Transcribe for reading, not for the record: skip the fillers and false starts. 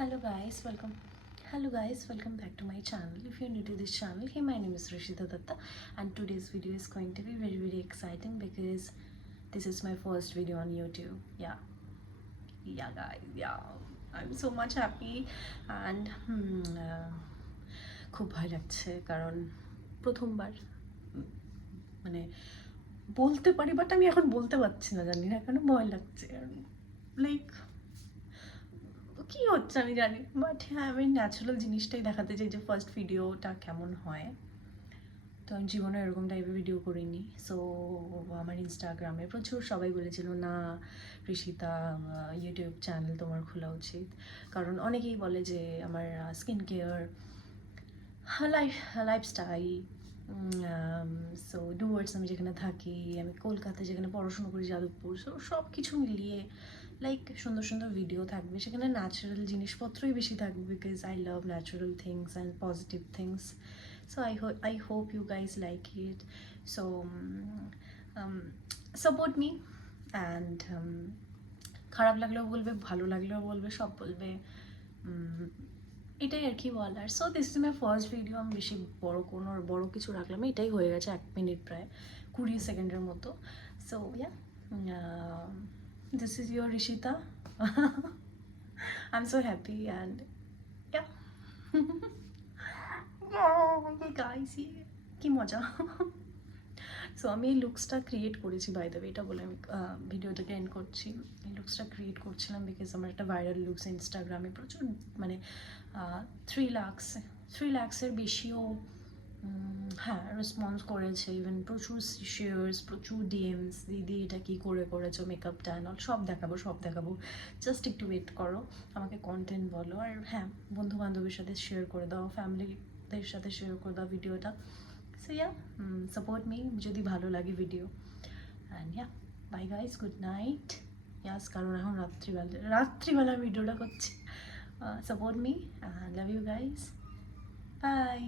hello guys welcome welcome back to my channel. If you're new to this channel, hey, my name is Rishita Datta and today's video is going to be very exciting because this is my first video on YouTube. Yeah guys, I'm so much happy and খুব ভয় লাগছে কারণ প্রথমবার মানে বলতে পারি but আমি এখন বলতে পারছি না, জানি না কেন ভয় লাগছে। লাইক কি হচ্ছে আমি জানি, বাট হ্যাঁ আমি ন্যাচারাল জিনিসটাই দেখাতে চাই যে ফার্স্ট ভিডিওটা কেমন হয়। তো আমি জীবনে এরকম টাইপের ভিডিও করিনি। সো আমার ইনস্টাগ্রামে প্রচুর সবাই বলেছিল না ঋষিতা ইউটিউব চ্যানেল তোমার খোলা উচিত, কারণ অনেকেই বলে যে আমার skin care, lifestyle, so Dooars, আমি যেখানে থাকি, আমি কলকাতায় যেখানে পড়াশুনো করি যাদবপুর, সো সব কিছু মিলিয়ে লাইক সুন্দর সুন্দর ভিডিও থাকবে, সেখানে ন্যাচারাল জিনিসপত্রই বেশি থাকবে because I love natural things and positive things. So I hope you guys like it. So support me and খারাপ লাগলেও বলবে, ভালো লাগলেও বলবে, সব বলবে, এটাই আর কি বলার। So this is my first video. আমি বেশি বড় কিছু রাখলাম, এটাই হয়ে গেছে 1 মিনিট প্রায় 20 সেকেন্ডের মতো। So yeah, this is your Rishita. I'm so happy and yeah. Guys কি মজা। সো আমি এই লুকসটা ক্রিয়েট করেছি, বাই দ্য ওয়ে, এটা বলে আমি ভিডিওটাকে এন্ড করছি। এই লুকসটা ক্রিয়েট করছিলাম বিকজ আমার একটা ভাইরাল লুকস ইনস্টাগ্রামে প্রচুর, মানে 3 লাখসের বেশিও হ্যাঁ রেসপন্স করেছে, ইভেন প্রচুর শেয়ার্স, প্রচুর ডিএমস, দিদি এটা কী করেছো, মেকআপটা অ্যান্ড অল সব দেখাবো, জাস্ট একটু ওয়েট করো, আমাকে কন্টেন্ট বলো, আর হ্যাঁ বন্ধু বান্ধবের সাথে শেয়ার করে দাও, ফ্যামিলিদের সাথে শেয়ার করে দাও ভিডিওটা। সো ইয়া, সাপোর্ট মি যদি ভালো লাগে video. And yeah, bye guys, good night. Yes, কারণ এখন রাত্রিবেলা ভিডিওটা করছি। Support me, love you guys, by.